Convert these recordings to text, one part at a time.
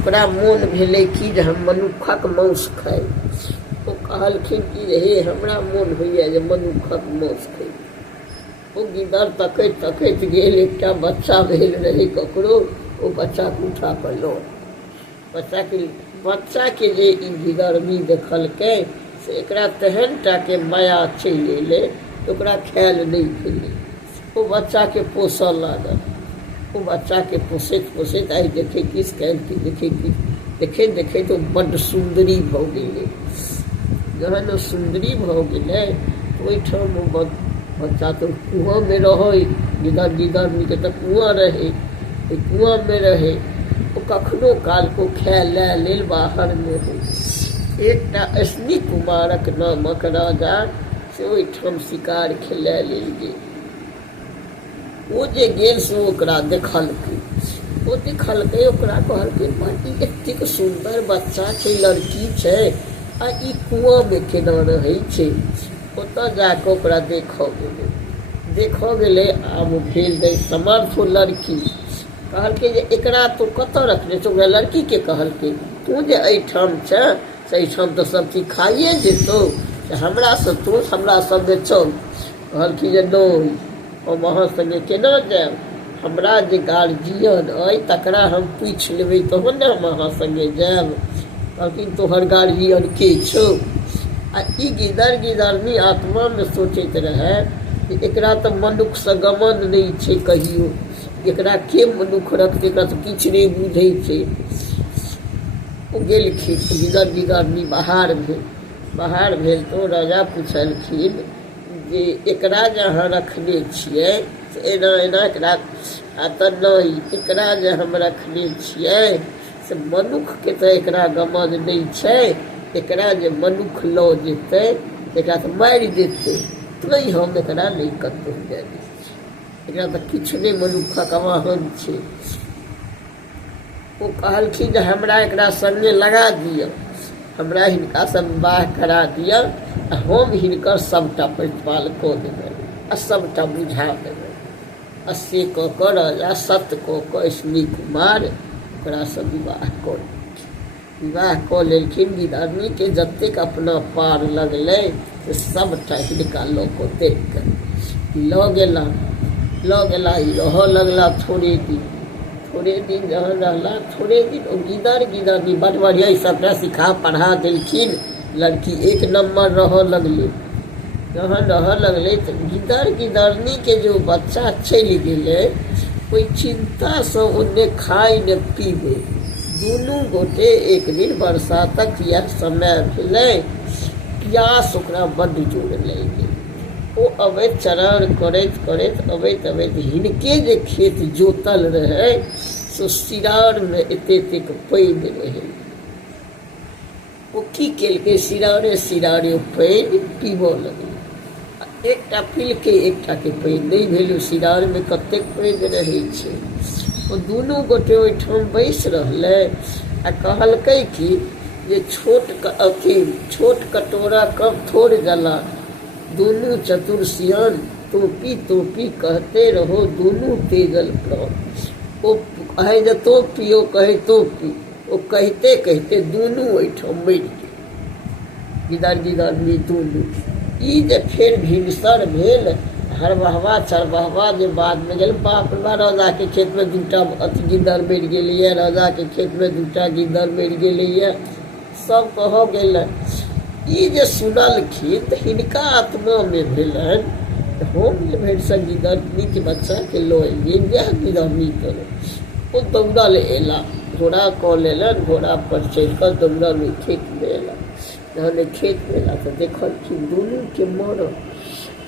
ओकरा मोन भेलै कि जे हम मनुक्खक मांस खाइ। ओ कहलखिन कि हे हमरा मोन होइए जे मनुक्खक मांस खाइ। ओ गिदड़ तकैत तकैत गेल, एकटा बच्चा भेल रहै ककरो, ओ बच्चाके उठा कऽ लऽ बच्चाके जे ई गिदड़नी देखलकै से एकरा तेहन टाके माया चलि अयलै तऽ ओकरा खायल नहि भेलै। ओ बच्चाके पोसऽ लागल। ओ बच्चाके पोसैत पोसैत आइ देखै किछु काल्हि कि देखै किछु, देखैत देखैत ओ बड्ड सुन्दरी भऽ गेलै। जहन ओ सुन्दरी भऽ गेलै ओहिठाम ओ बच्चा तऽ कुआँमे रहै, गिदड़नीके तऽ कुआँ रहै, ओहि कुआँमे रहै। ओ कखनो कालके खाय लए लेल बाहरमे हो। एकटा अश्विनी कुमारक नामक राजा से ओहिठाम शिकार खेलाय लेल गेल। ओ जे गेल से ओकरा देखलकै। ओ देखलकै, ओकरा कहलकै ई एतेक सुन्दर बच्चा छै, लड़की छै, आ ई कुआँमे केना रहै छै। ओतऽ जाकऽ ओकरा देखऽ गेलै। आब भेल नहि समर्थ ओ लड़की। कहलकै जे एकरा तो कतऽ रखने छौ? ओकरा लड़कीके कहलकै तू जे एहिठाम छै से एहिठाम तऽ सबचीज खाइए जेतौ, से हमरासँ तो हमरा सङ्गे चल। कहलखिन जे नहि, हम अहाँ सङ्गे केना जायब? हमरा जे गार्जियन अइ तकरा हम पूछि लेबै तहन ने हम अहाँ सङ्गे जायब। कहलखिन तोहर गार्जियन के छौ? आ ई गिदड़नी आत्मामे सोचैत रहै कि एकरा तऽ मनुष्यसँ गमन नहि छै कहियो, एकरा के मनुष्य रखतै, एकरा तऽ किछु नहि बुझै छै। ओ गेलखिन, गिदड़नी बाहर भेल तऽ राजा पुछलखिन जे एकरा जे अहाँ रखने छियै से एना एकरा आ तऽ नहि, एकरा जे हम रखने छियै से मनुष्यके तऽ एकरा गमन नहि छै। एकरा जे मनुष्य लऽ जेतै एकरा तऽ मारि देतै, तैँ हम एकरा नहि कतहु जाय दै छी। एकरा तऽ किछु नहि मनुष्यक वाहन छै। ओ कहलखिन जे हमरा एकरा सङ्गे लगा दिअ, हमरा हिनकासँ विवाह करा दिअ, आ हम हिनकर सभटा प्रतिपाल कऽ देबै आ सभटा बुझा देबै। आ से कऽ कऽ राजा सत्य कऽ कऽ अश्विनी कुमार ओकरासँ विवाह कऽ लेलखिन। गिदड़नीके जतेक अपना पार लगलै से सभटा हिनका लऽ कऽ देख कऽ लऽ गेला। ई रहऽ लगला थोड़े दिन जहन रहला थोड़े दिन ओ गिदड़नी बड्ड बढ़िआँ ई सभटा सिखा पढ़ा देलखिन। लड़की एक नम्बर रहऽ लगलै। जहन रहऽ लगलै तऽ गिदड़नीके जो बच्चा चलि गेलै ओहि चिन्तासँ ओ ने खाइ ने पीबै। दुनू गोटे एक दिन बरसातक यह समय भेलै, प्यास ओकरा बड्ड जोर लागि गेल। ओ अबैत चरण करैत अबैत हिनके जे खेत जोतल रहै से सिरारमे एतेक पानि रहै। ओ की केलकै, सिरारे पानि पीबऽ लगलै। एकटा पीलकै, एकटाके पानि नहि भेलै। सिरारमे कतेक पानि रहै छै। ओ दुनू गोटे ओहिठाम बैसि रहलै आ कहलकै कि जे छोट कटोरा कब थोड़ जला, दुनू चतुर सियान तोपी कहते रहो दुनू तेजल प्राण। ओ कहे जे तो पियो, कहे तो पी। ओ कहते कहते दुनू ओहिठाम मरि गेल, गिदड़नी दुनू। ई जे फेर भिनसर भेल, हरबहवा चरबहवा जे बादमे गेल, बाप रे बा राजाके खेतमे दूटा गिद्दड़ मरि गेलैए, राजाके खेतमे दूटा गिद्दड़ मरि गेलैए, सब कहऽ गेलै। ई जे सुनलखिन तऽ हिनका आत्मामे भेलनि हम जे भरिसँ गिदड़नीके बच्चाके लऽ एलियै, वएह गिदड़नी तरह। ओ दौड़ल अयला, घोड़ा कऽ लेलनि, घोड़ापर चढ़ि कऽ दौड़ल ओहि खेतमे अयला। जहन खेतमे अयला तऽ देखलखिन दुनूके मरल।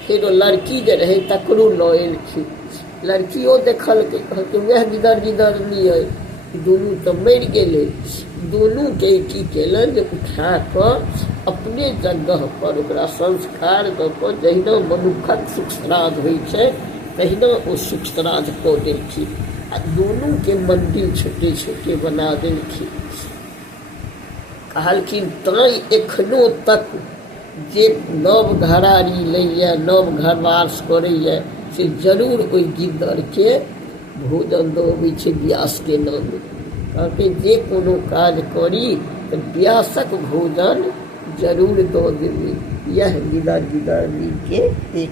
फेर ओ लड़की जे रहै तकरो लऽ एलखिन। लड़कियो देखलकै, कहलकै वएह गिदड़नी अइ, दुनू तऽ मरि गेलै। दुनूके की केलनि जे उठा कऽ अपने जगह पर ओकरा संस्कार दऽ कऽ जहिना मनुष्यक सुख श्राद्ध होइ छै तहिना ओ सुख श्राद्ध कऽ देलखिन। आ दुनूके मंदिर छोटे छोटे बना देलखिन। कहलखिन तैँ एखनो तक जे नव घरारी लैए, नव घरवास करैए से जरूर ओहि गिद्दड़के भोजन दऽ अबै छै व्यासके नाम। कहते जे कोनो काज करी तो व्यासक भोजन जरूर दो देवे। यह गिदा गिदा लिख के एक